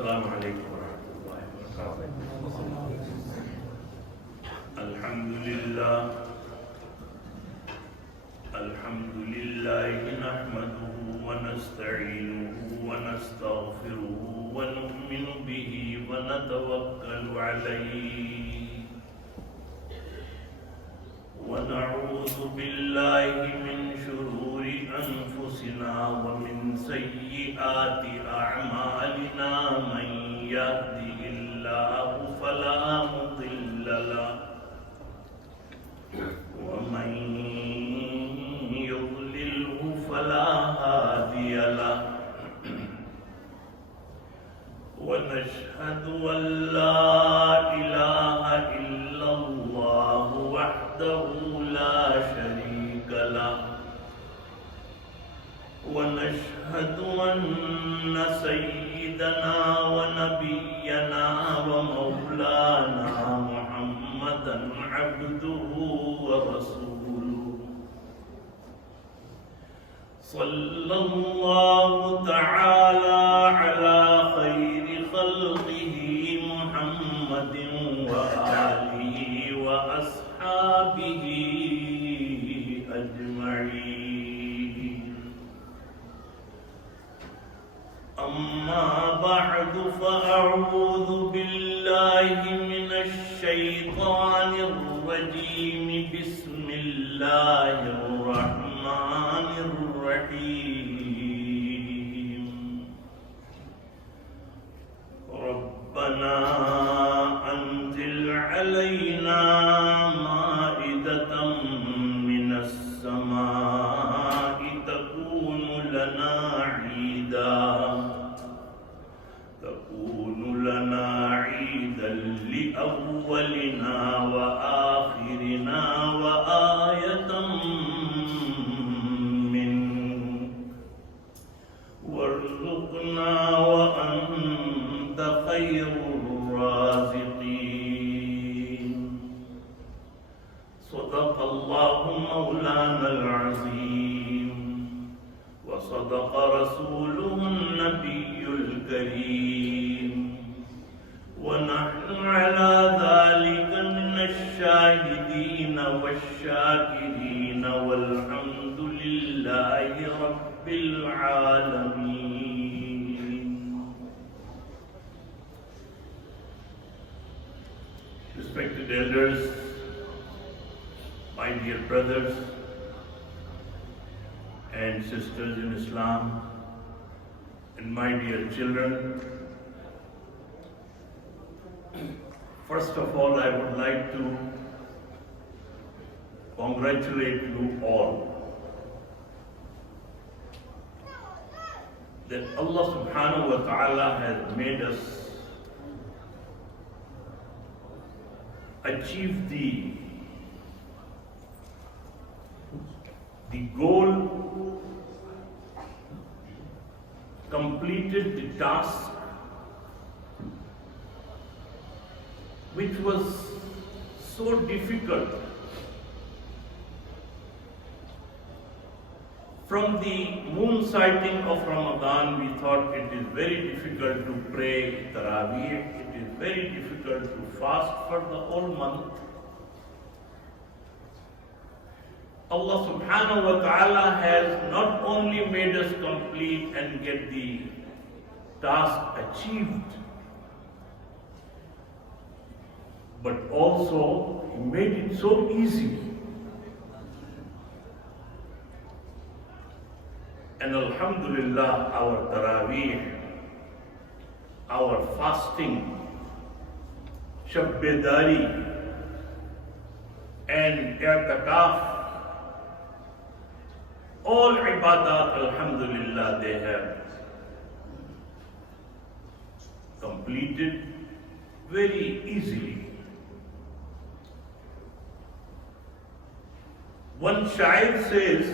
Assalamu alaikum wa rahmatullahi wa barakatuh. Alhamdulillah nahmaduhu wa nasta'inuhu wa nastaghfiruhu wa nu'minu bihi wa natawakkalu alayhi wa na'udhu billahi min shururi anfusina wa min sayyiati a'malina. Man yahdihillahu fala mudilla lahu wa man yudlilhu fala hadiya lahu. Wa nashhadu an la ilaha illallah wahdahu la sharika lahu wa nashhadu anna sayyidana wa nabiyyana wa maulana Muhammadan abduhu wa rasuluhu. Sallallahu ta'ala ala khayri khalqihi Muhammadin wa alihi wa ashabihi ajma'in. أما بعد فأعوذ بالله من الشيطان الرجيم. بسم الله الرحمن الرحيم. ربنا أنزل علينا مائدة من السماء تكون لنا عيدا لأولنا وآخرنا وآية منك وارزقنا وأنت خير الرازقين. صدق الله مولانا العظيم وصدق رسوله النبي الكريم ونحن على ذلك من الشاهدين والشاكرين والحمد لله رب العالمين. Respected elders, my dear brothers and sisters in Islam, and my dear children, first of all, I would like to congratulate you all that Allah subhanahu wa ta'ala has made us achieve the goal, completed the task which was so difficult. From the moon sighting of Ramadan, we thought it is very difficult to pray Taraweeh, it is very difficult to fast for the whole month. Allah subhanahu wa ta'ala has not only made us complete and get the task achieved, but also He made it so easy. And alhamdulillah, our Taraweeh, our fasting, Shab-e-Dari and I'tikaf, all ibadat, alhamdulillah, they have completed very easily. One shair says,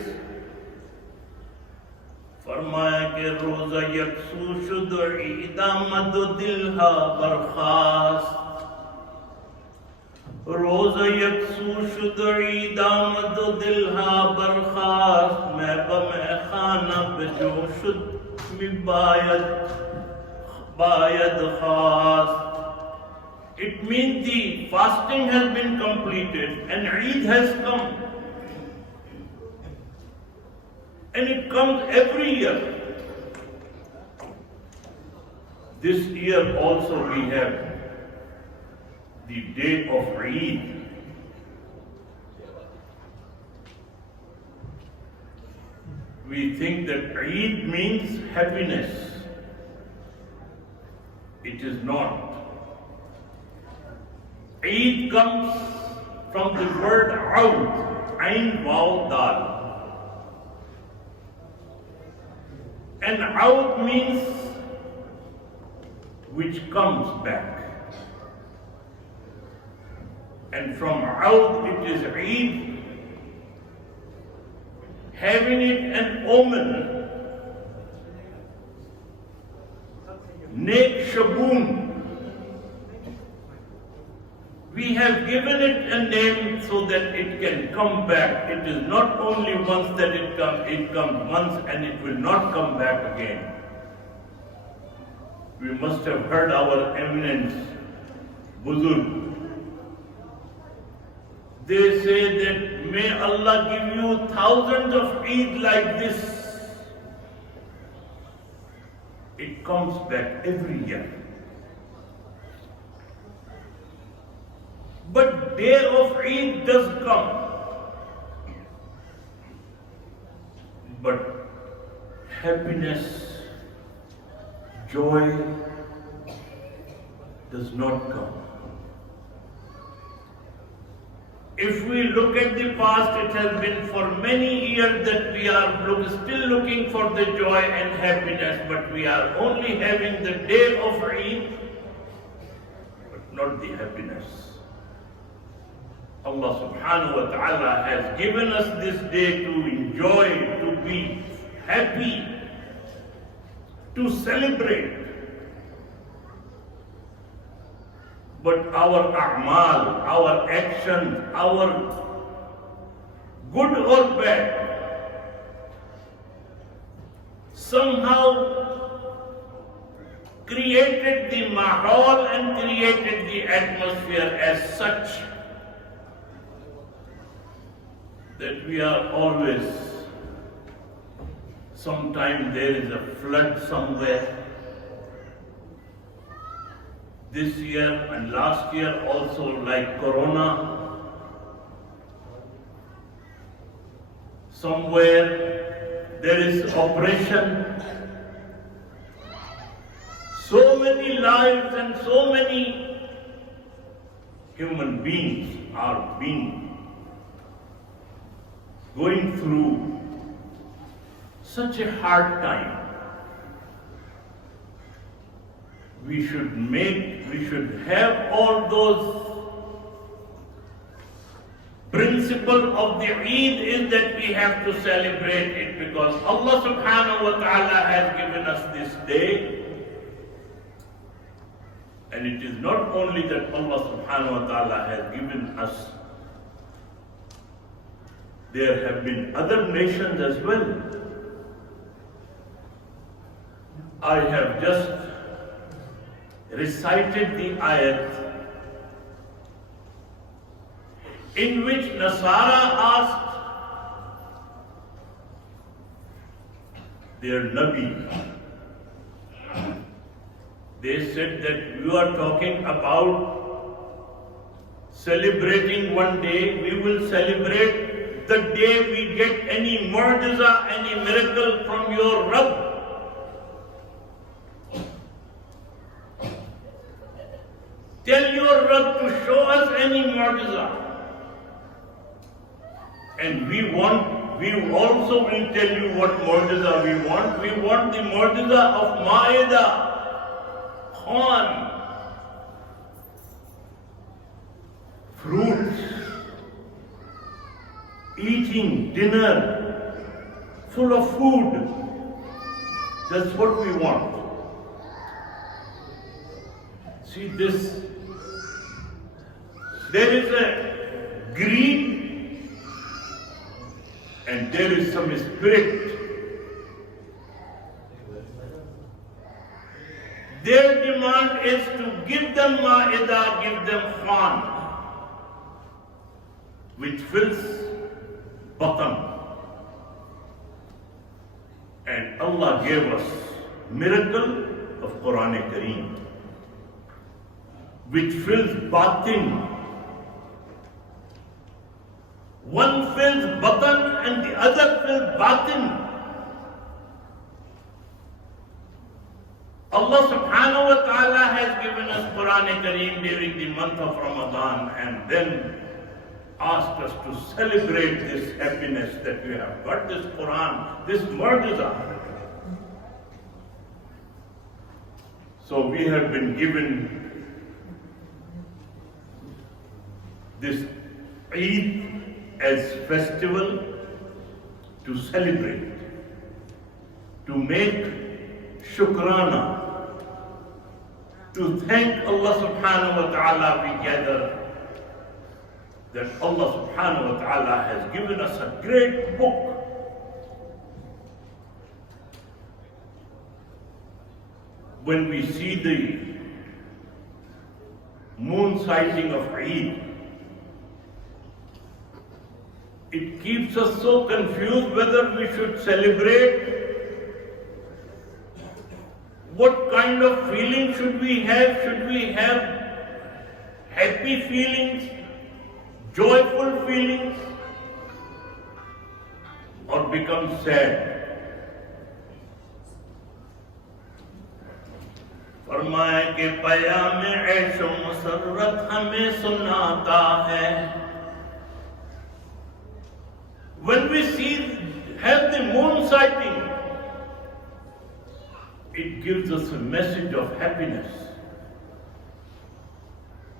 फरमाया कि रोज़ा यकसू शुद ईदा मद दिलहा बरखास्त, रोज़ा यकसू शुद ईदा मद दिलहा बरखास्त, मैं बमे खाना बजो शुद मिबायत bayad fast. It means the fasting has been completed and Eid has come. And it comes every year. This year also we have the day of Eid. We think that Eid means happiness. It is not. Eid comes from the word Aud, Ain Waw Dal. And Aud means which comes back. And from Aud it is Eid, having it an omen, Nek Shaboon. We have given it a name so that it can come back. It is not only once that it comes once and it will not come back again. We must have heard our eminent Buzurg. They say that may Allah give you thousands of Eid like this. It comes back every year. But day of Eid does come. But happiness, joy does not come. If we look at the past, it has been for many years that we are still looking for the joy and happiness, but we are only having the day of Eid, but not the happiness. Allah subhanahu wa ta'ala has given us this day to enjoy, to be happy, to celebrate. But our a'mal, our actions, our good or bad, somehow created the mahal and created the atmosphere as such that we are always, sometimes there is a flood somewhere. This year and last year also, like Corona, somewhere there is oppression. So many lives and so many human beings are going through such a hard time. We should have all those principle of the Eid is that we have to celebrate it because Allah subhanahu wa ta'ala has given us this day. And it is not only that Allah subhanahu wa ta'ala has given us, there have been other nations as well. I have just recited the ayat in which Nasara asked their Nabi. They said that you are talking about celebrating one day. We will celebrate the day we get any mu'jiza, any miracle from your Rabb. Tell your Rabb to show us any mu'jiza. And we also will tell you what mu'jiza we want. We want the mu'jiza of Ma'idah, Khan, fruits, eating dinner, full of food. That's what we want. See this. There is a greed and there is some spirit. Their demand is to give them ma'idah, give them khan, which fills batan. And Allah gave us miracle of Quran Kareem, which fills batin. One fills batan and the other fills batin. Allah subhanahu wa ta'ala has given us Quran Kareem during the month of Ramadan and then asked us to celebrate this happiness that we have got this Quran, this mu'jiza. So we have been given this Eid as festival to celebrate, to make shukrana, to thank Allah subhanahu wa ta'ala. We gather that Allah subhanahu wa ta'ala has given us a great book. When we see the moon sighting of Eid, it keeps us so confused whether we should celebrate. What kind of feeling should we have? Should we have happy feelings, joyful feelings, or become sad? फरमाए कि पयाम ऐशो मसरत हमें सुनाता है. When we have the moon sighting, it gives us a message of happiness.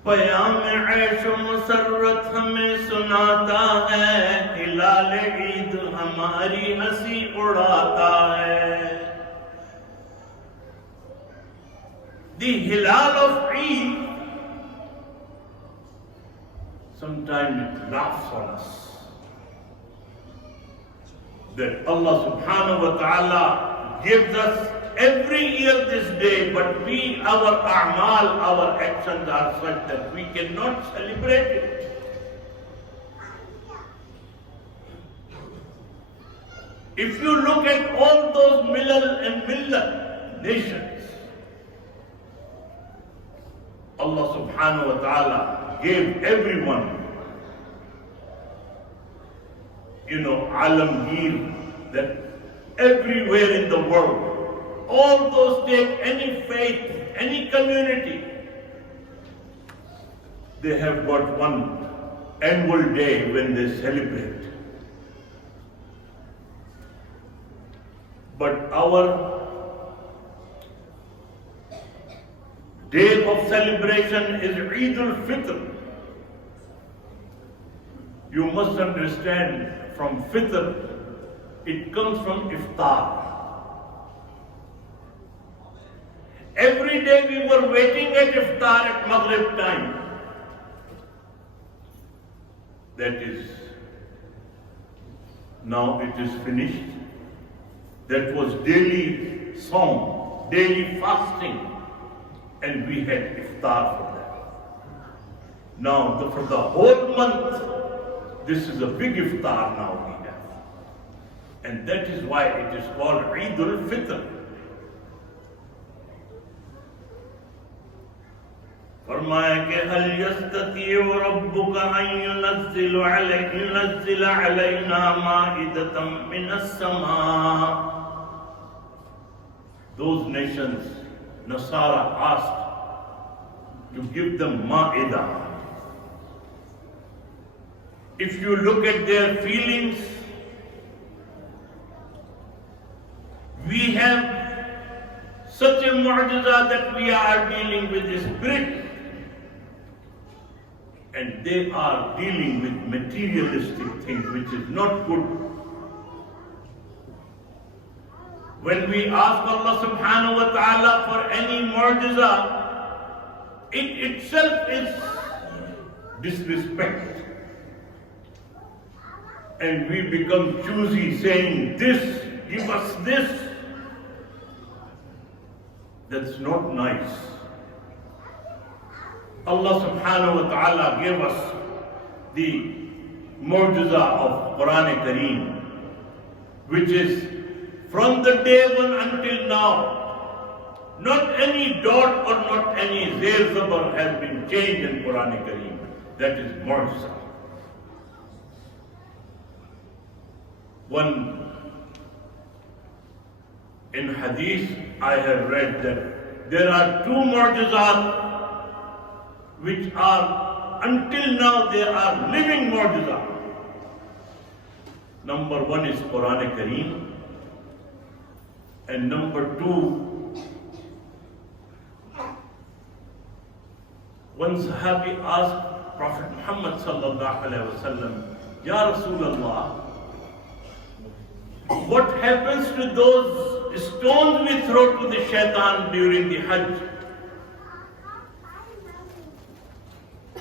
पयाम ऐशो मसरत हमें सुनाता है, हिलाल ईद हमारी हंसी उड़ाता है. The hilal of Eid, sometimes it laughs on us. That Allah subhanahu wa ta'ala gives us every year this day, but our a'mal, our actions are such that we cannot celebrate it. If you look at all those milal and millat nations, Allah subhanahu wa ta'ala gave everyone, alamgir, that everywhere in the world, all those take any faith, any community, they have got one annual day when they celebrate. But our day of celebration is Eid al-Fitr. You must understand, from Fitr, it comes from Iftar. Every day we were waiting at Iftar at Maghrib time. That is, now it is finished. That was daily song, daily fasting. And we had iftar for that. Now, for the whole month, this is a big iftar now we have. And that is why it is called Eid al-Fitr. फरमाया कि हल यस्ततीउ रब्बुका अन युनज़्ज़िल अलैना माइदतम minus समा. Those nations, Nasara asked to give them ma'idah. If you look at their feelings, we have such a mu'jiza that we are dealing with the spirit, and they are dealing with materialistic things, which is not good. When we ask Allah subhanahu wa ta'ala for any mu'jiza, it itself is disrespect. And we become choosy, saying this, give us this. That's not nice. Allah subhanahu wa ta'ala gave us the mu'jiza of Quran Kareem, which is from the day one until now, not any dot or not any zayr zabar has been changed in Quran Kareem. That is mu'jiza. In hadith I have read that there are two mu'jizat which are, until now, they are living mu'jiza. Number one is Quran Kareem, and number two, one Sahabi asked Prophet Muhammad sallallahu alaihi wasallam, Ya Rasulullah, what happens to those stones we throw to the shaitan during the Hajj?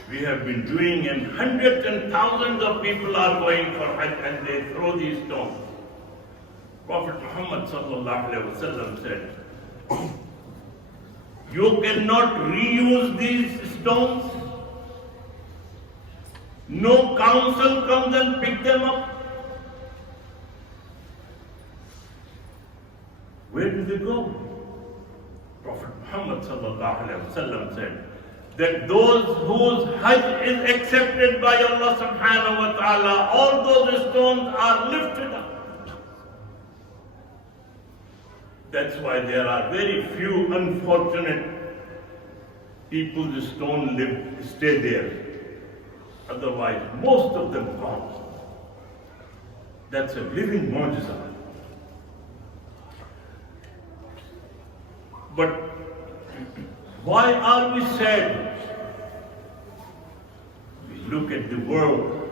We have been doing, and hundreds and thousands of people are going for Hajj and they throw these stones. Prophet Muhammad sallallahu alaihi wasallam said, you cannot reuse these stones. No council comes and pick them up. Where do they go? Prophet Muhammad sallallahu alaihi wasallam said that those whose Hajj is accepted by Allah subhanahu wa ta'ala, all those stones are lifted up. That's why there are very few unfortunate people the stone stay there. Otherwise, most of them gone. That's a living mu'jiza. But why are we sad? We look at the world,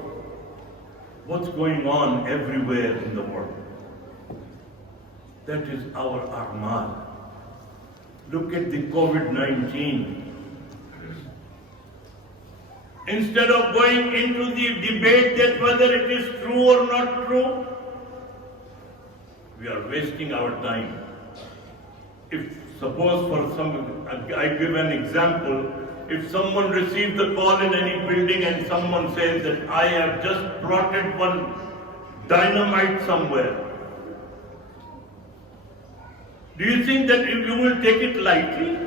what's going on everywhere in the world. That is our a'mal. Look at the COVID-19. Instead of going into the debate that whether it is true or not true, we are wasting our time. If suppose for some, I give an example, if someone receives the call in any building and someone says that I have just plotted one dynamite somewhere, do you think that if you will take it lightly?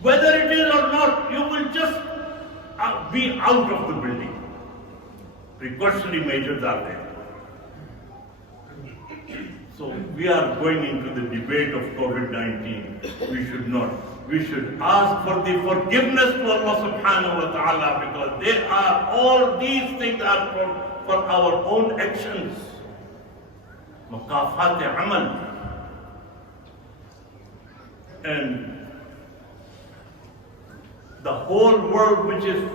Whether it is or not, you will just be out of the building. Precautionary measures are there. So we are going into the debate of COVID-19. We should not. We should ask for the forgiveness to Allah subhanahu wa ta'ala, because all these things are for our own actions. Maqafat amal. And the whole world, which is,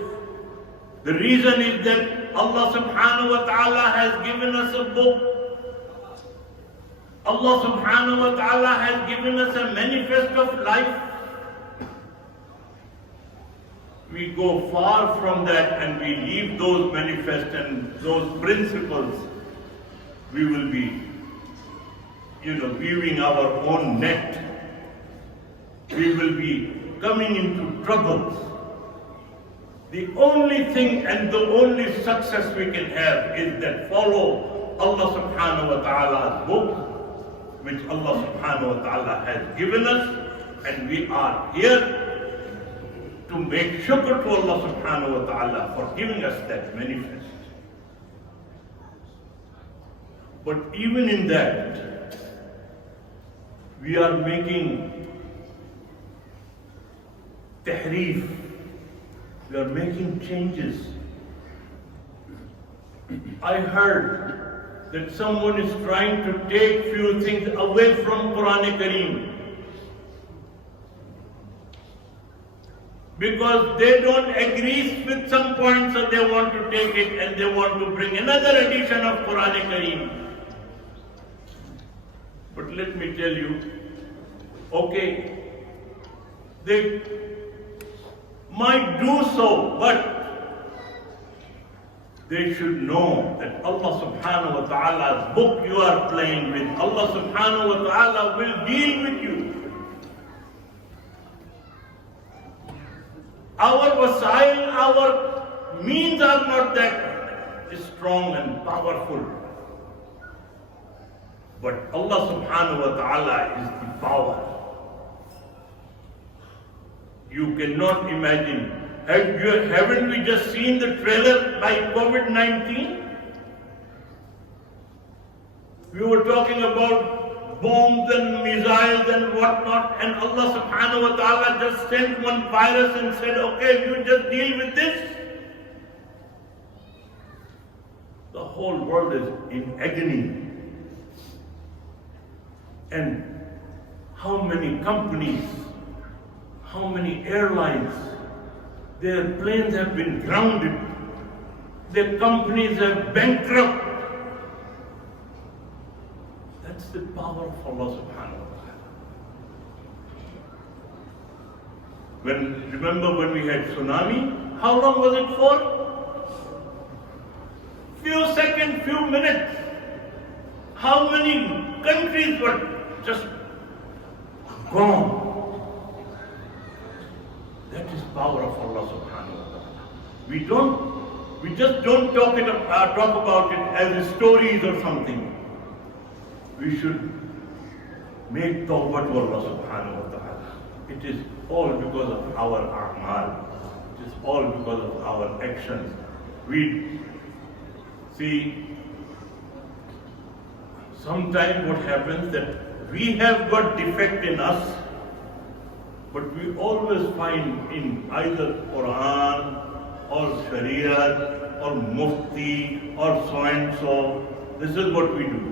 the reason is that Allah subhanahu wa ta'ala has given us a book. Allah subhanahu wa ta'ala has given us a manifest of life. We go far from that and we leave those manifests and those principles. We will be, weaving our own net. We will be coming into troubles. The only thing and the only success we can have is that follow Allah subhanahu wa ta'ala's book, which Allah subhanahu wa ta'ala has given us, and we are here to make shukr to Allah subhanahu wa ta'ala for giving us that manifest. But even in that, we are making tahrif, we are making changes. I heard that someone is trying to take few things away from Quran Kareem because they don't agree with some points, so they want to take it and they want to bring another edition of Quran Kareem. But let me tell you, okay, they might do so, but they should know that Allah subhanahu wa ta'ala's book you are playing with, Allah subhanahu wa ta'ala will deal with you. Our wasail, our means are not that strong and powerful. But Allah subhanahu wa ta'ala is the power. You cannot imagine. Haven't we just seen the trailer by COVID-19? We were talking about bombs and missiles and whatnot, and Allah subhanahu wa ta'ala just sent one virus and said, okay, you just deal with this. The whole world is in agony. And how many companies, how many airlines, their planes have been grounded, their companies are bankrupt. That's the power of Allah subhanahu wa ta'ala. Remember when we had tsunami, how long was it for? Few seconds, few minutes. How many countries were just gone? That is power of Allah subhanahu wa ta'ala. We just don't talk about it as stories or something. We should make tawbah to Allah subhanahu wa ta'ala. It is all because of our a'mal. It is all because of our actions. We see, sometimes what happens that we have got defect in us, but we always find in either Quran or Sharia or Mufti or so and so, this is what we do.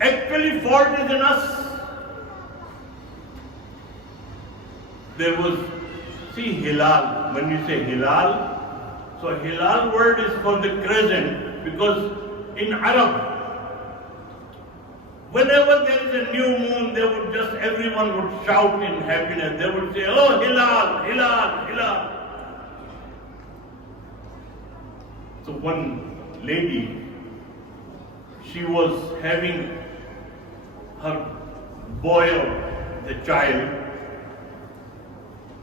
Actually, fault is in us. There was, see, hilal. When you say hilal, so hilal word is for the crescent, because in Arab, whenever there is a new moon, everyone would shout in happiness. They would say, oh, hilal, hilal, hilal. So one lady, she was having her boy or the child,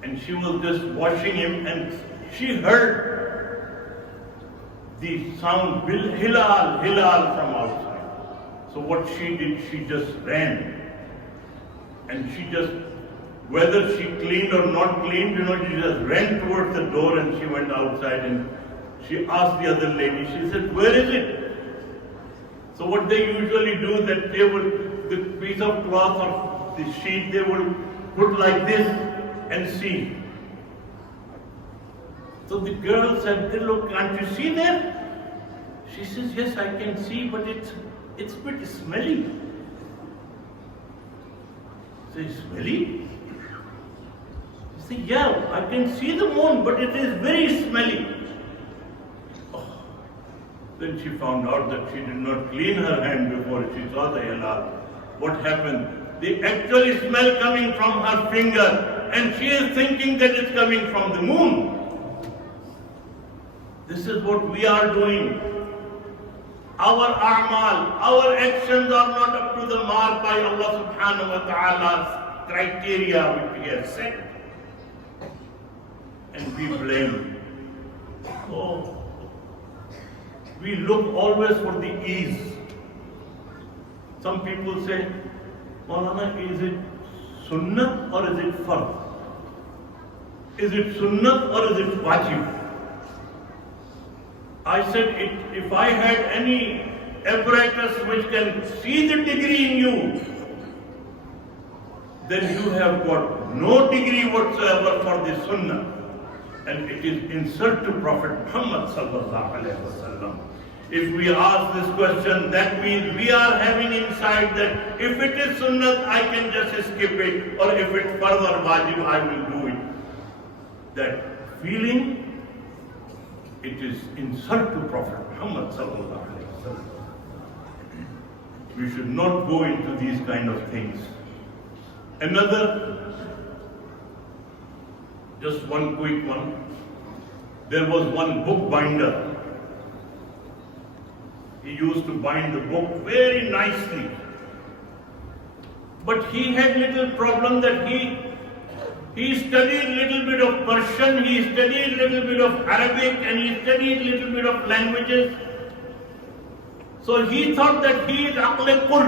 and she was just washing him, and she heard the sound hilal, hilal from outside. So what she did, she just ran, and she just, whether she cleaned or not cleaned, she just ran towards the door, and she went outside, and she asked the other lady, she said, where is it? So what they usually do, that they would, the piece of cloth or the sheet, they would put like this and see. So the girl said, look, can't you see there? She says, yes, I can see, but it's a bit smelly. Say, smelly? You say, yeah, I can see the moon, but it is very smelly. Oh. Then she found out that she did not clean her hand before she saw the hilal. What happened? The actual smell coming from her finger, and she is thinking that it's coming from the moon. This is what we are doing. Our a'mal, our actions are not up to the mark by Allah subhanahu wa ta'ala's criteria which He has set. And we blame. Oh, we look always for the ease. Some people say, Maulana, is it sunnah or is it fard? Is it sunnah or is it wajib? I said, if I had any apparatus which can see the degree in you, then you have got no degree whatsoever for the sunnah. And it is insult to Prophet Muhammad sallallahu alaihi wasallam. If we ask this question, that means we are having inside that if it is sunnah, I can just skip it, or if it's further wajib, I will do it. That feeling, it is insult to Prophet Muhammad sallallahu alaihi wasallam. We should not go into these kind of things. Another, just one quick one. there was one book binder. He used to bind the book very nicely. But he had little problem that he studied little bit of Persian, he studied little bit of Arabic, and he studied little bit of languages. So he thought that he is aql kull.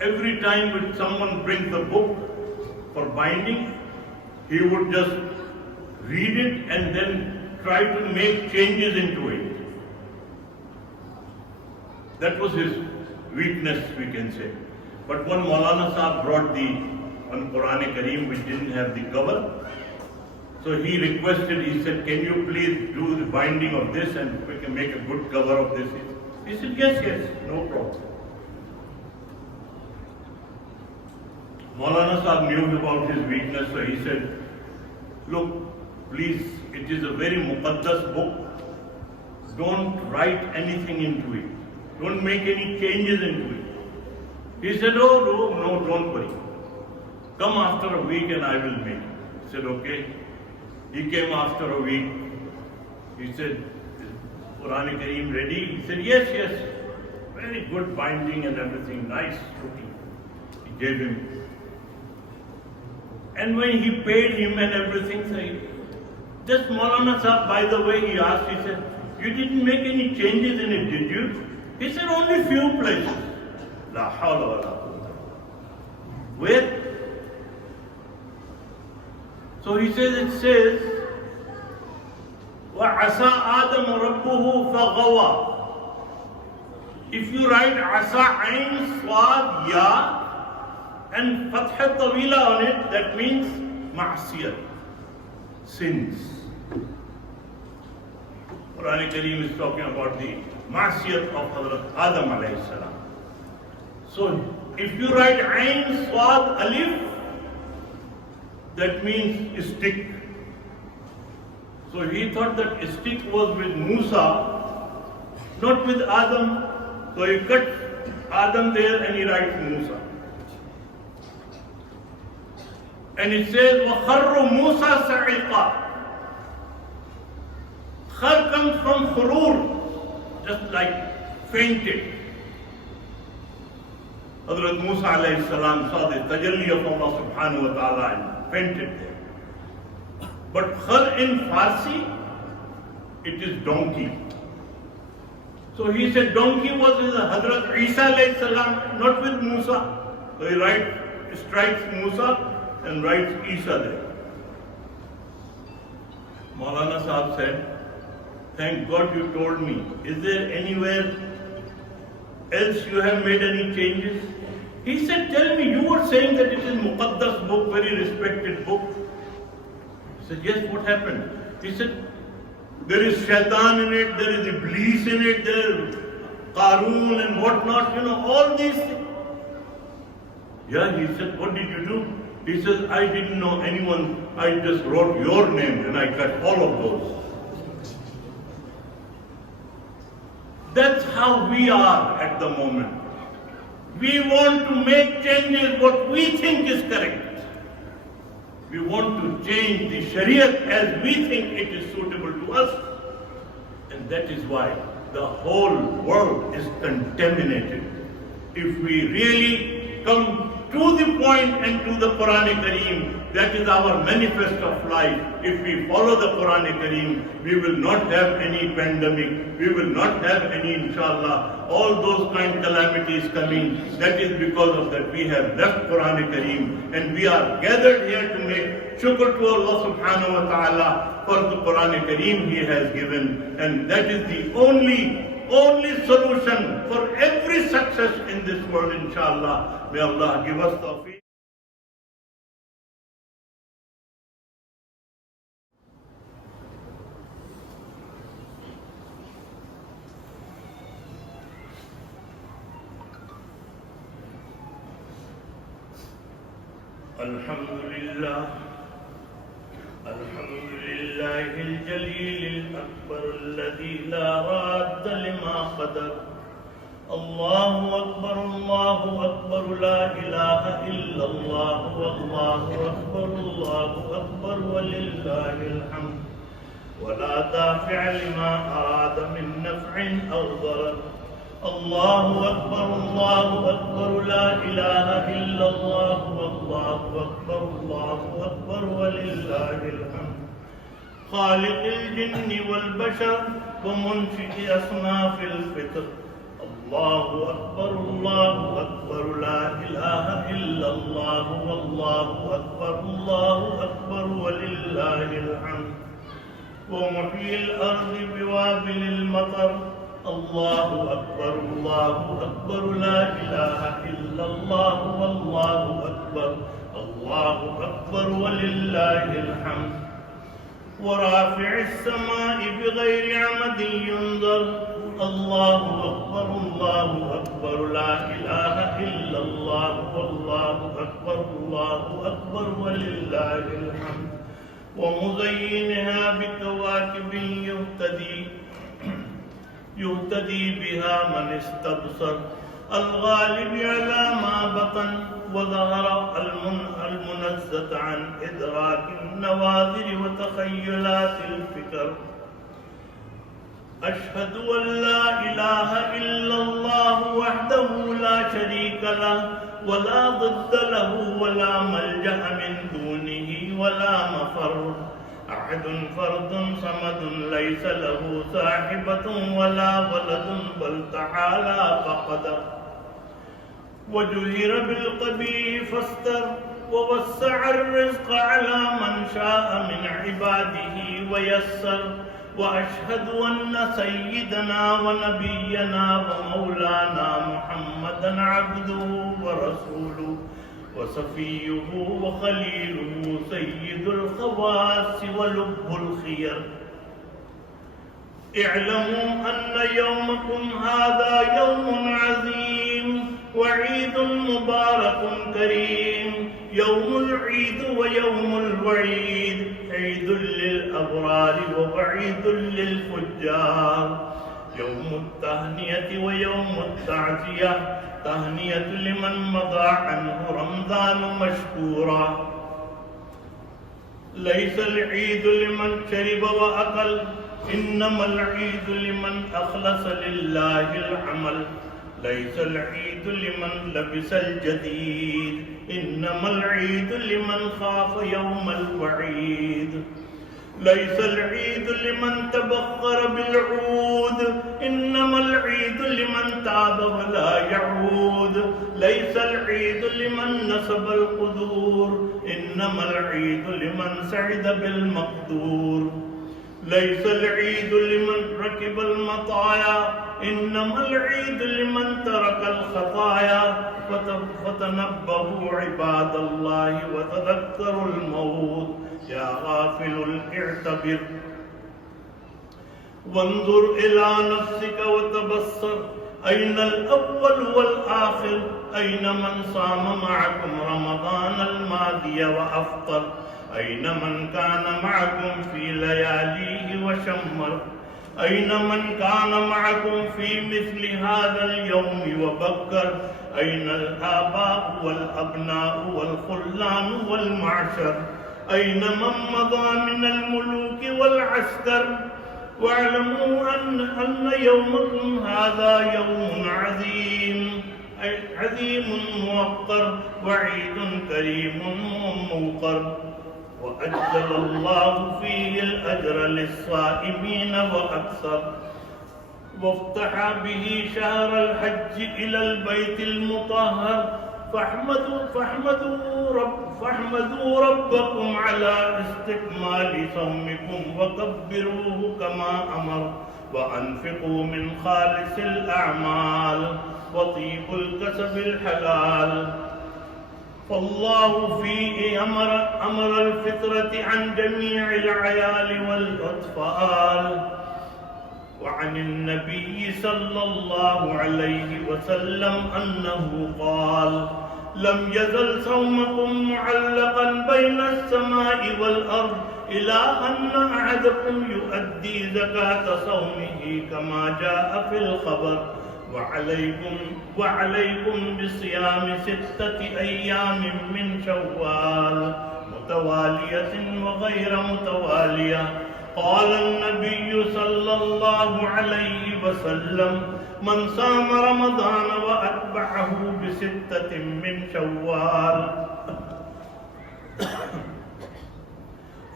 Every time when someone brings the book for binding, he would just read it and then try to make changes into it. That was his weakness, we can say. But when Maulana Sahib brought one Quran Kareem which didn't have the cover, so he requested, he said, can you please do the binding of this and we can make a good cover of this? He said, yes, no problem. Maulana Sahib knew about his weakness, so he said, look, please, it is a very muqaddas book. Don't write anything into it. Don't make any changes into it. He said, oh, no, don't worry. Come after a week and I will make it. He said, okay. He came after a week. He said, is Quran Kareem ready? He said, yes. Very good binding and everything, nice looking. He gave him. And when he paid him and everything, said, just Maulana Sahib, by the way, he asked, he said, you didn't make any changes in it, did you? He said, only few places. La hawla wa la quwwata. Where? So he says, it says, وَعَسَىٰ آدَمُ رَبُّهُ فَغَوَىٰ. If you write Asa, Ain, Swad, Ya, and Fatha Tawila on it, that means Ma'asiyat, sins. Quran Kareem is talking about the Ma'asiyat of Hazrat Adam alayhi salam. So, if you write Ain, Swad, Alif, that means stick. So he thought that stick was with Musa, not with Adam. So he cut Adam there and he writes Musa. And it says, وَخَرُّ مُوسَى سَعِقًا. Khar comes from khurur, just like fainted. Hazrat Musa alayhi salam saw the tajalli of Allah subhanahu wa ta'ala and fainted there. But khar in Farsi, it is donkey. So he said donkey was with Hazrat Isa alayhi salam, not with Musa. So he strikes Musa and writes Isa there. Maulana Sahib said, thank God you told me. Is there anywhere else you have made any changes? He said, tell me, you were saying that it is Muqaddas book, very respected book. I said, yes, what happened? He said, there is shaitan in it, there is Iblis in it, there is Qarun and whatnot, all these things. Yeah, he said, what did you do? He says, I didn't know anyone, I just wrote your name and I cut all of those. That's how we are at the moment. We want to make changes what we think is correct. We want to change the Shariat as we think it is suitable to us. And that is why the whole world is contaminated. If we really come to the point and to the Quran Kareem, that is our manifest of life. If we follow the Quran Kareem, we will not have any pandemic, we will not have any, inshallah, all those kind of calamities coming. That is because of that we have left Quran Kareem and we are gathered here to make shukr to Allah subhanahu wa ta'ala for the Quran Kareem He has given. And that is the only solution for every success in this world, inshallah. May Allah give us tawfiq. Alhamdulillah. الحمد لله الجليل الأكبر الذي لا راد لما قدر الله أكبر الله أكبر لا إله إلا الله والله أكبر ولله الحمد ولا دافع لما أراد من نفع أو ضرر. الله أكبر لا إله إلا الله والله أكبر ولله الحمد. خالق الجن والبشر ومنشئ أصناف الفطر. الله أكبر لا إله إلا الله والله أكبر ولله الحمد. ومحيي الأرض بوابل المطر. الله أكبر لا إله إلا الله والله أكبر ولله الحمد. ورافع السماء بغير عمد ينظر. الله أكبر لا إله إلا الله والله أكبر ولله الحمد. ومزينها بكواكب يهتدي بها من استبصر. الغالب على ما بطن وظهر المنزة عن إدراك النواظر وتخيلات الفكر. أشهد أن لا إله إلا الله وحده لا شريك له ولا ضد له ولا ملجأ من دونه ولا مفر. أحد فرد صمد ليس له صاحبة ولا ولد بل تعالى فقدر. وجهر بالقبيح فاستر ووسع الرزق على من شاء من عباده ويسر. وأشهد أن سيدنا ونبينا ومولانا محمدا عبده ورسوله وصفيه وخليله سيد الخواص ولب الخير. اعلموا أن يومكم هذا يوم عظيم وعيد مبارك كريم. يوم العيد ويوم الوعيد. عيد للأبرار ووعيد للفجار. يوم التهنئة ويوم التعزية. تهنئة لمن مضى عنه رمضان مشكورا. ليس العيد لمن شرب وأكل إنما العيد لمن أخلص لله العمل. ليس العيد لمن لبس الجديد إنما العيد لمن خاف يوم الوعيد. ليس العيد لمن تبخر بالعود إنما العيد لمن تاب ولا يعود. ليس العيد لمن نصب القدور إنما العيد لمن سعد بالمقدور. ليس العيد لمن ركب المطايا إنما العيد لمن ترك الخطايا. فتنبهوا عباد الله وتذكروا الموت. يا غافل اعتبر وانظر إلى نفسك وتبصر. أين الأول والآخر؟ أين من صام معكم رمضان الماضي وأفطر؟ أين من كان معكم في لياليه وشمر؟ أين من كان معكم في مثل هذا اليوم وبكر؟ أين الآباء والأبناء والخلان والمعشر؟ أين من مضى من الملوك والعسكر؟ واعلموا أن يومكم هذا يوم عظيم موقر وعيد كريم موقر. وأجزل الله فيه الأجر للصائمين وأكثر. وافتح به شهر الحج إلى البيت المطهر. فاحمدوا ربكم على استكمال صومكم وكبروه كما أمر. وأنفقوا من خالص الأعمال وطيب الكسب الحلال. فالله فيه أمر الفطرة عن جميع العيال والأطفال. وعن النبي صلى الله عليه وسلم أنه قال: لم يزل صومكم معلقا بين السماء والأرض إلى أن أحدكم يؤدي زكاة صومه كما جاء في الخبر. وعليكم بصيام 6 أيام من شوال متوالية وغير متوالية. قال النبي صلى الله عليه وسلم: من صام رمضان وأتبعه ب6 من شوال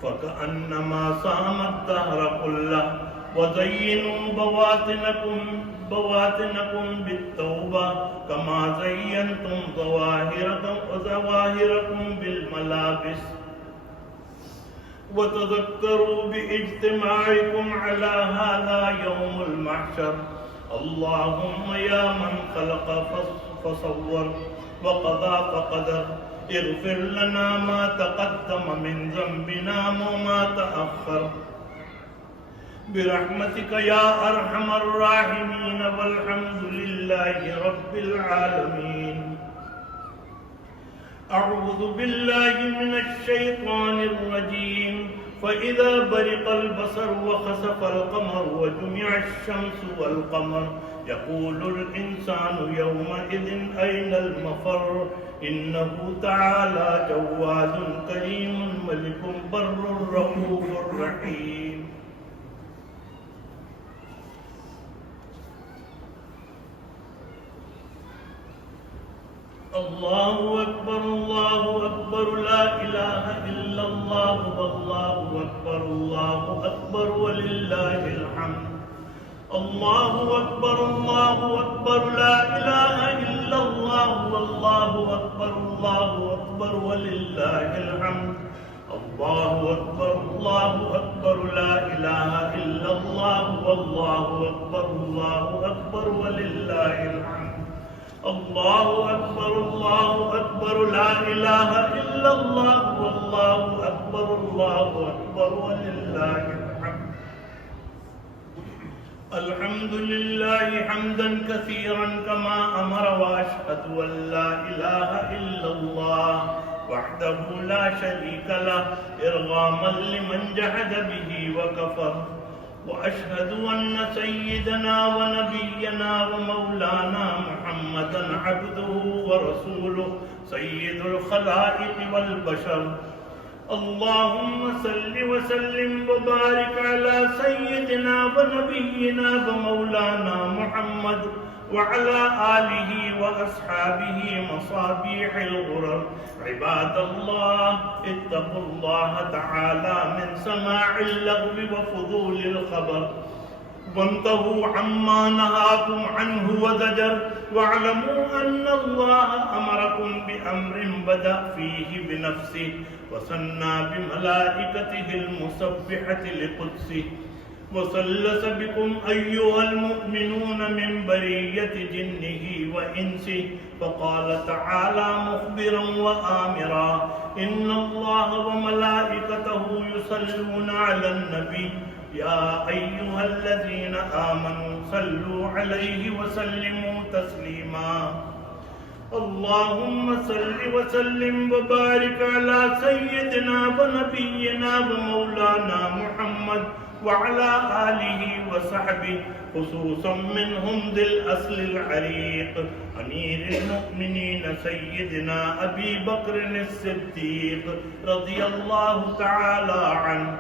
فكأنما صام الدهر كله. وزينوا بواطنكم بالتوبة كما زينتم ظواهركم بالملابس. وتذكروا باجتماعكم على هذا يوم المحشر. اللهم يا من خلق فصور وقضى فقدر، اغفر لنا ما تقدم من ذنبنا وما تأخر برحمتك يا أرحم الراحمين، والحمد لله رب العالمين. أعوذ بالله من الشيطان الرجيم. فإذا برق البصر وخسف القمر وجمع الشمس والقمر يقول الإنسان يومئذ أين المفر. إنه تعالى جواد كريم ملك بر رؤوف رحيم. الله أكبر الله أكبر لا إله إلا الله والله أكبر الله أكبر ولله الحمد. الله أكبر الله أكبر لا إله إلا الله والله أكبر الله أكبر ولله الحمد. الله أكبر الله أكبر لا إله إلا الله والله أكبر الله أكبر ولله الحمد. الله أكبر الله أكبر لا إله إلا الله والله أكبر الله أكبر ولله الحمد. الحمد لله حمدا كثيرا كما أمر، وأشهد أن لا إله إلا الله وحده لا شريك له إرغاما لمن جحد به وكفر. وأشهد أن سيدنا ونبينا ومولانا محمدا عبده ورسوله سيد الخلائق والبشر. اللهم صل وسلم وبارك على سيدنا ونبينا ومولانا محمد وعلى آله وأصحابه مصابيح الغرر. عباد الله، اتقوا الله تعالى من سماع اللغو وفضول الخبر، وانتهوا عما نهاكم عنه وزجر. واعلموا أن الله أمركم بأمر بدأ فيه بنفسه وثنى بملائكته المسبحة لقدسه، وثلث بكم أيها المؤمنون من برية جنه وإنسه، فقال تعالى مخبرا وآمرا: إن الله وملائكته يصلون على النبي يا أيها الذين آمنوا صلوا عليه وسلموا تسليما. اللهم صل وسلم وبارك على سيدنا ونبينا ومولانا محمد وعلى آله وصحبه، خصوصا منهم ذي الأصل العريق أمير المؤمنين سيدنا أبي بكر الصديق رضي الله تعالى عنه،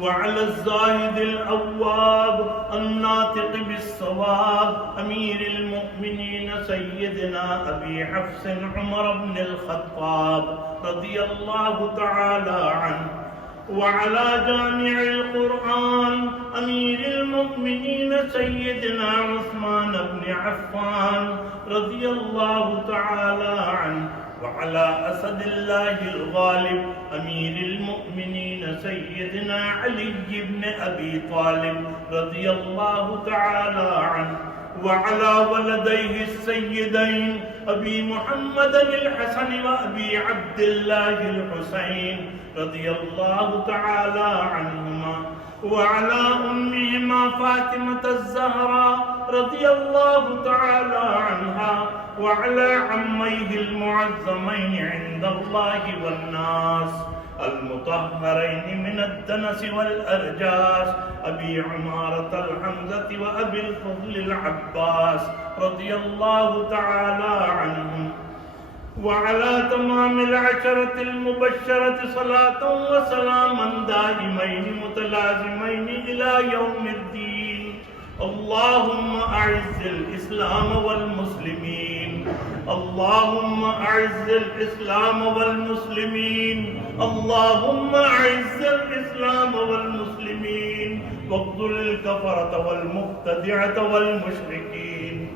وعلى الزاهد الأواب الناطق بالصواب أمير المؤمنين سيدنا أبي حفص عمر بن الخطاب رضي الله تعالى عنه، وعلى جامع القرآن أمير المؤمنين سيدنا عثمان بن عفان رضي الله تعالى عنه، وعلى أسد الله الغالب أمير المؤمنين سيدنا علي بن أبي طالب رضي الله تعالى عنه، وعلى ولديه السيدين أبي محمد الحسن وأبي عبد الله الحسين رضي الله تعالى عنهما، وعلى أمهما فاطمة الزهراء رضي الله تعالى عنها، وعلى عميه المعظمين عند الله والناس المطهرين من الدنس والأرجاس أبي عمارة الحمزة وأبي الفضل العباس رضي الله تعالى عنهم، وعلى تمام العشرة المبشرة صلاة وسلاما دائمين متلازمين إلى يوم الدين. اللهم أعز الإسلام والمسلمين، اللهم أعز الإسلام والمسلمين، اللهم أعز الإسلام والمسلمين، واقتل الكفرة والمبتدعة والمشركين.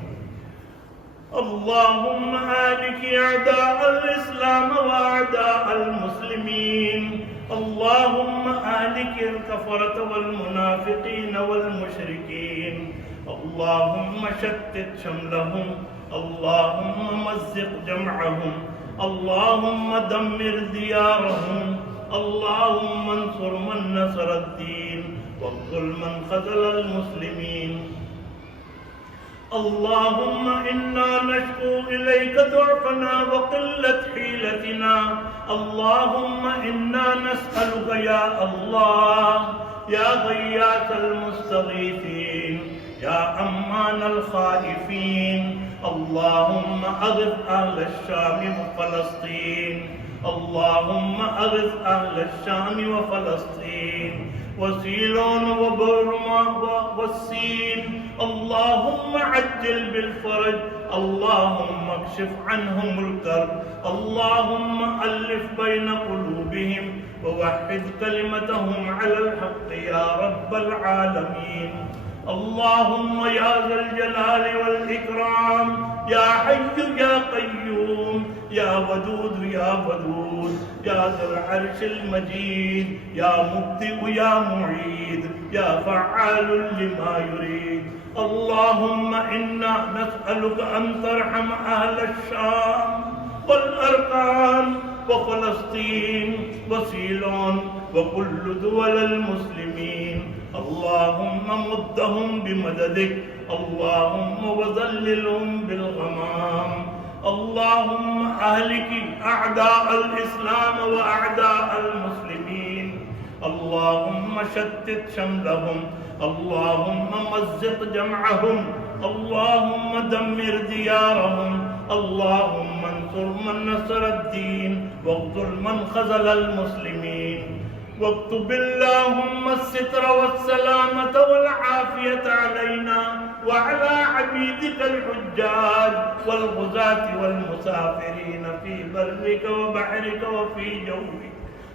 اللهم هلك أعداء الإسلام وأعداء المسلمين، اللهم هلك الكفرة والمنافقين والمشركين، اللهم شتت شملهم، اللهم مزق جمعهم، اللهم دمر ديارهم، اللهم انصر من نصر الدين واقتل من خذل المسلمين. اللهم إنا نشكو إليك ضعفنا وقلة حيلتنا، اللهم إنا نسألك يا الله يا غياث المستغيثين يا أمان الخائفين، اللهم أغث أهل الشام وفلسطين، اللهم أغث أهل الشام وفلسطين وسيلون وبرما والسين، اللهم عجل بالفرج، اللهم اكشف عنهم الكرب، اللهم ألف بين قلوبهم ووحد كلمتهم على الحق يا رب العالمين. اللهم يا ذا الجلال والإكرام يا حي يا قيوم يا ودود يا ودود يا ذا العرش المجيد يا مبدئ يا معيد يا فعال لما يريد. اللهم إنا نسألك أن ترحم أهل الشام والأرقام وفلسطين وسيلون وكل دول المسلمين، اللهم مدهم بمددك، اللهم وذللهم بالغمام، اللهم أهلك أعداء الإسلام وأعداء المسلمين، اللهم شتت شملهم، اللهم مزق جمعهم، اللهم دمر ديارهم، اللهم انصر من نصر الدين واقتل من خذل المسلمين، واكتب اللهم الستر والسلامة والعافية علينا وعلى عبيدك الحجاج والغزاة والمسافرين في برك وبحرك وفي جوك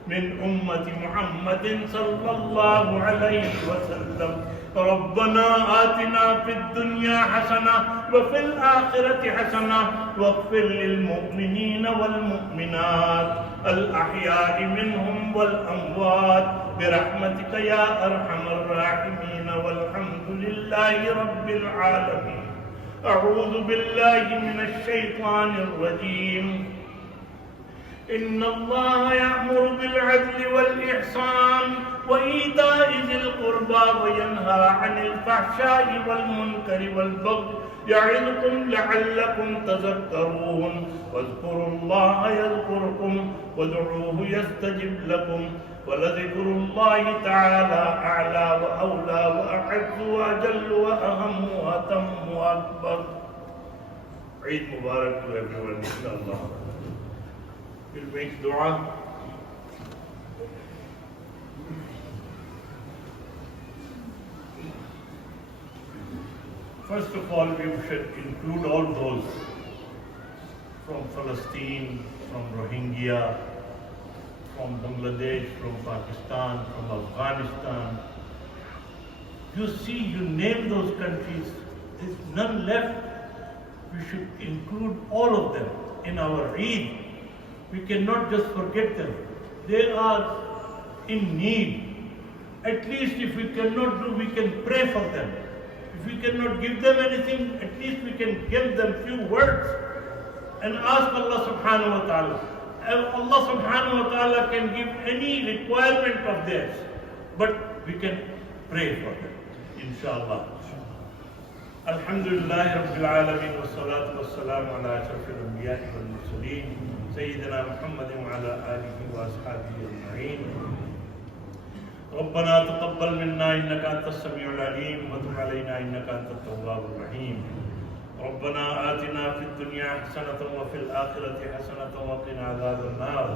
من أمة محمد صلى الله عليه وسلم. ربنا آتنا في الدنيا حسنة وفي الآخرة حسنة واغفر للمؤمنين والمؤمنات الأحياء منهم والأموات برحمتك يا أرحم الراحمين، والحمد لله رب العالمين. أعوذ بالله من الشيطان الرجيم. إن الله يأمر بالعدل والإحسان وإيتاء ذي القربى وينهى عن الفحشاء والمنكر والبغي يعظكم لعلكم تذكرون. واذكروا الله يذكركم وادعوه يستجب لكم ولذكر الله تعالى أعلى وأولى وأعز وأجل وأهم وأتم وأكبر. Eid Mubarak to everyone, inshallah. We'll make dua. First of all, we should include all those from Palestine, from Rohingya, from Bangladesh, from Pakistan, from Afghanistan. You see, you name those countries, there's none left. We should include all of them in our Eid. We cannot just forget them. They are in need. At least if we cannot do, we can pray for them. If we cannot give them anything, at least we can give them few words and ask Allah subhanahu wa ta'ala. Allah subhanahu wa ta'ala can give any requirement of theirs, but we can pray for them, inshallah. Alhamdulillah Rabbil Alameen wa salatu wa salam ala ashrafil anbiya'i wal mursaleen سيدنا محمد وعلى آله وأصحابه أجمعين. ربنا تقبل منا إنك أنت السميع العليم وتب علينا إنك أنت التواب الرحيم. ربنا آتنا في الدنيا حسنة وفي الآخرة حسنة وقنا عذاب النار.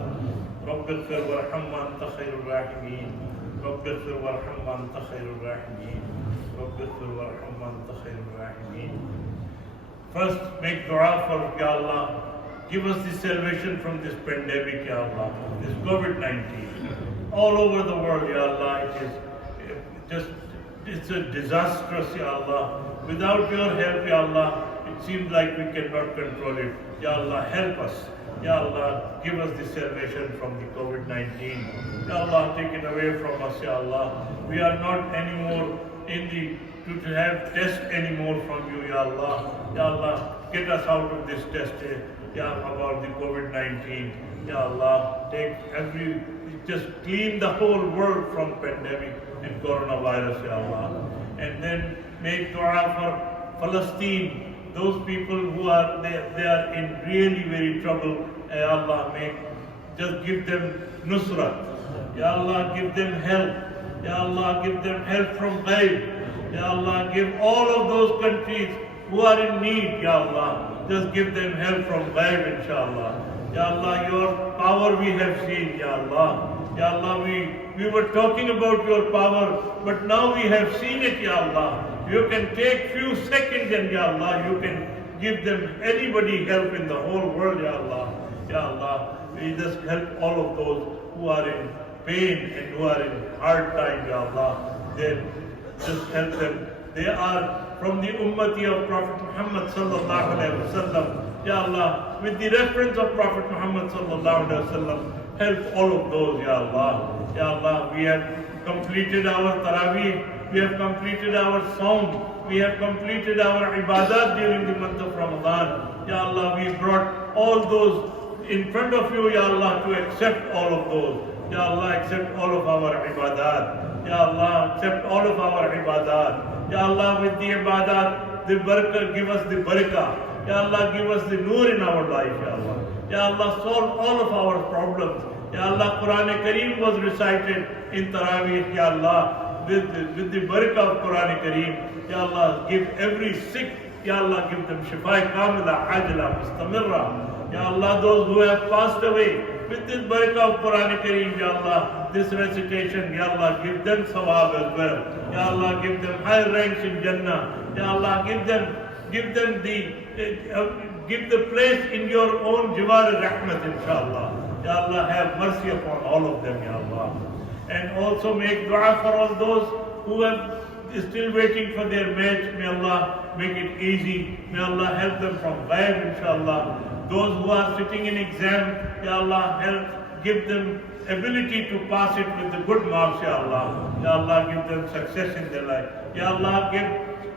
رب اغفر وارحم وأنت خير الراحمين. رب اغفر وارحم وأنت خير الراحمين. رب اغفر وارحم وأنت خير الراحمين. First, make dua for Ya Allah. Give us the salvation from this pandemic, Ya Allah. This COVID-19. All over the world, Ya Allah, it's a disastrous, Ya Allah. Without your help, Ya Allah, it seems like we cannot control it. Ya Allah, help us. Ya Allah, give us the salvation from the COVID-19. Ya Allah, take it away from us, Ya Allah. We are not anymore to have test anymore from you, Ya Allah. Ya Allah, get us out of this test, Ya, about the COVID-19. Ya Allah, just clean the whole world from pandemic and coronavirus, Ya Allah. And then make dua for Palestine, those people who are, they are in really very trouble. Ya Allah, just give them nusrat. Ya Allah, give them help. Ya Allah, give them help from ghaib. Ya Allah, give all of those countries who are in need, Ya Allah, just give them help from ghaib, inshallah. Ya Allah, your power we have seen, Ya Allah. Ya Allah, we were talking about your power, but now we have seen it, Ya Allah. You can take few seconds and Ya Allah, you can give them anybody help in the whole world, Ya Allah. Ya Allah, we just help all of those who are in pain and who are in hard time, Ya Allah. Then just help them. They are from the ummati of Prophet Muhammad sallallahu alaihi wasallam. Ya Allah, with the reference of Prophet Muhammad sallallahu alaihi wasallam, help all of those, Ya Allah. Ya Allah, we have completed our Taraweeh, we have completed our Saum, we have completed our Ibadat during the month of Ramadan. Ya Allah, we brought all those in front of you, Ya Allah, to accept all of those. Ya Allah, accept all of our Ibadat. Ya Allah, accept all of our Ibadat. Ya Allah, with the Ibadat, the barakah, give us the barakah. Ya Allah, give us the nur in our life, Ya Allah. Ya Allah, solve all of our problems. Ya Allah, Quran Kareem was recited in Taraweeh, Ya Allah, with the barakah of Quran Kareem. Ya Allah, give every sick, Ya Allah, give them shifai kamila, ajla, mustamirra. Ya Allah, those who have passed away, with this barakah of Quran Kareem, Ya Allah, this recitation, Ya Allah, give them sawab as well. Ya Allah, give them high ranks in Jannah. Ya Allah, give the place in your own Jiwar Rahmat, inshallah. Ya Allah, have mercy upon all of them, Ya Allah. And also make dua for all those who are still waiting for their match. May Allah make it easy. May Allah help them from ghaib, inshallah. Those who are sitting in exam, Ya Allah, give them ability to pass it with the good marks, Ya Allah. Ya Allah, give them success in their life. Ya Allah, give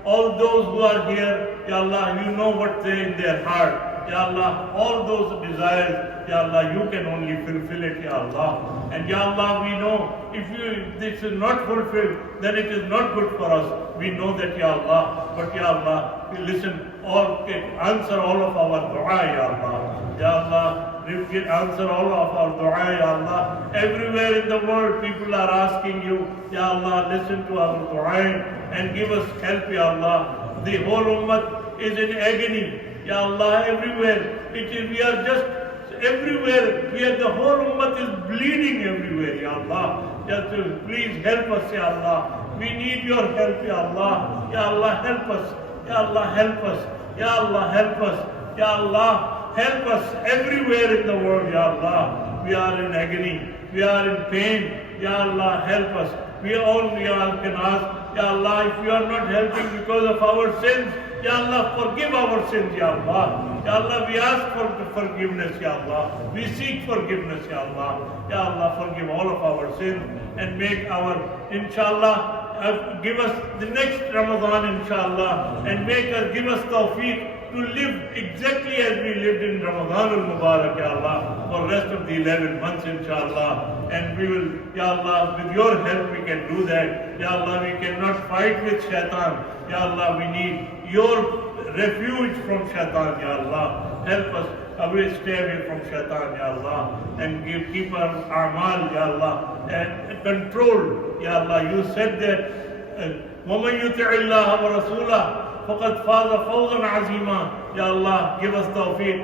all those who are here, Ya Allah, you know what they in their heart. Ya Allah, all those desires, Ya Allah, you can only fulfill it, Ya Allah. And Ya Allah, we know if this is not fulfilled, then it is not good for us. We know that, Ya Allah. But Ya Allah, we listen, answer all of our dua, Ya Allah. Ya Allah, answer all of our dua, Ya Allah. Everywhere in the world, people are asking you, Ya Allah, listen to our dua and give us help, Ya Allah. The whole ummah is in agony, Ya Allah, everywhere. We are just everywhere. The whole ummah is bleeding everywhere, Ya Allah. Just please help us, Ya Allah. We need your help, Ya Allah. Ya Allah, help us. Ya Allah, help us. Ya Allah, help us. Ya Allah, help us everywhere in the world, Ya Allah. We are in agony. We are in pain. Ya Allah, help us. We all can ask, Ya Allah, if you are not helping because of our sins, Ya Allah, forgive our sins, Ya Allah. Ya Allah, we ask for forgiveness, Ya Allah. We seek forgiveness, Ya Allah. Ya Allah, forgive all of our sins and make our, inshallah, give us the next Ramadan, inshallah, and give us tawfiq to live exactly as we lived in Ramadan al-Mubarak, Ya Allah, for rest of the 11 months, inshallah. And we will, Ya Allah, with your help we can do that. Ya Allah, we cannot fight with shaitan. Ya Allah, we need your refuge from shaitan, Ya Allah. Help us. stay away from shaitan, Ya Allah, and keep our a'mal, Ya Allah, and control, Ya Allah. You said that, وَمَنْ يُطِعِ اللَّهَ وَرَسُولَهُ فَقَدْ فَازَ فَوْزًا عَظِيمًا. Ya Allah, give us tawfiq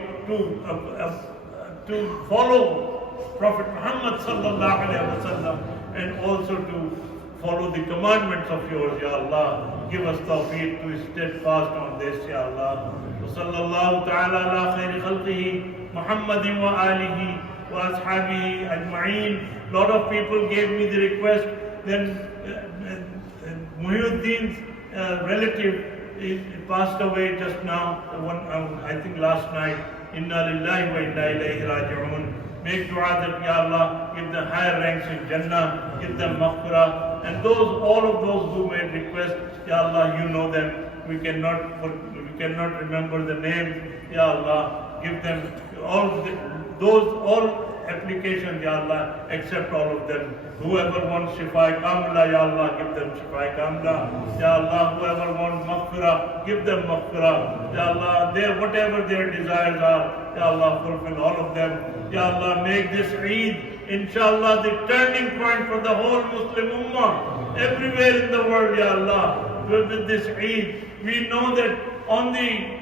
to follow Prophet Muhammad sallallahu alaihi wasallam, and also to follow the commandments of yours, Ya Allah. Give us tawfiq to steadfast on this, Ya Allah. Sallallahu ta'ala ala khayri khalqihi Muhammadin wa alihi wa ashabihi ajma'een. Lot of people gave me the request. Then Muhyiddin's relative passed away just now, I think last night. Inna lillahi wa inna ilayhi raji'un. Make dua that, Ya Allah, give them higher ranks in Jannah, give them maghfirah. And all of those who made requests, Ya Allah, you know them. We cannot remember the name. Ya Allah, give them all applications, Ya Allah, accept all of them. Whoever wants Shifai Kamla, Ya Allah, give them Shifai Kamla. Ya Allah, whoever wants Maghfirah, give them Maghfirah. Ya Allah, whatever their desires are, Ya Allah, fulfill all of them. Ya Allah, make this Eid, inshallah, the turning point for the whole Muslim Ummah, everywhere in the world, Ya Allah. With this Eid, we know that on the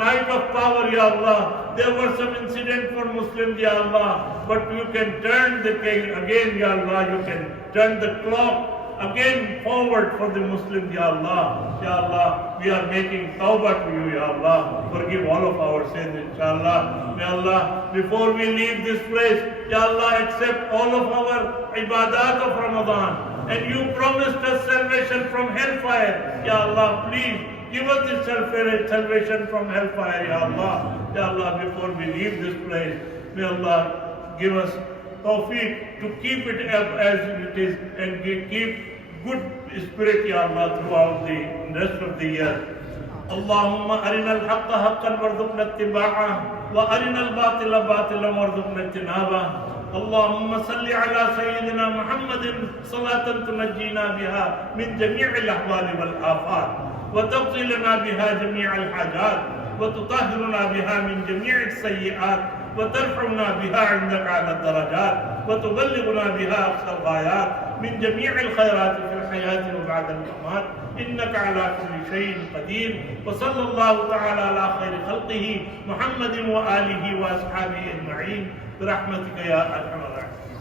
night of power, Ya Allah, there were some incidents for Muslims, Ya Allah, but you can turn the case again, Ya Allah, you can turn the clock again forward for the Muslims, Ya Allah. Ya Allah, we are making tawbah to you, Ya Allah. Forgive all of our sins, inshallah. May Allah, before we leave this place, Ya Allah, accept all of our ibadat of Ramadan. And you promised us salvation from hellfire. Ya Allah, please give us this salvation from hellfire, Ya Allah. Ya Allah, before we leave this place, may Allah give us tawfiq to keep it up as it is, and keep good spirit, Ya Allah, throughout the rest of the year. Allahumma arina al-haqqa haqqan warzuqna ittiba'ah, wa arina al-batila batilan warzuqna ijtinabah. اللهم صل على سيدنا محمد صلاة تنجينا بها من جميع الأحوال والآفات، وتقضي لنا بها جميع الحاجات، وتطهرنا بها من جميع السيئات، وترفعنا بها عندك على الدرجات، وتبلغنا بها أقصى الغايات من جميع الخيرات في الحياة وبعد الممات، إنك على كل شيء قدير. وصلى الله تعالى على خير خلقه محمد وآله وأصحابه أجمعين برحمتك يا أرحم الراحمين.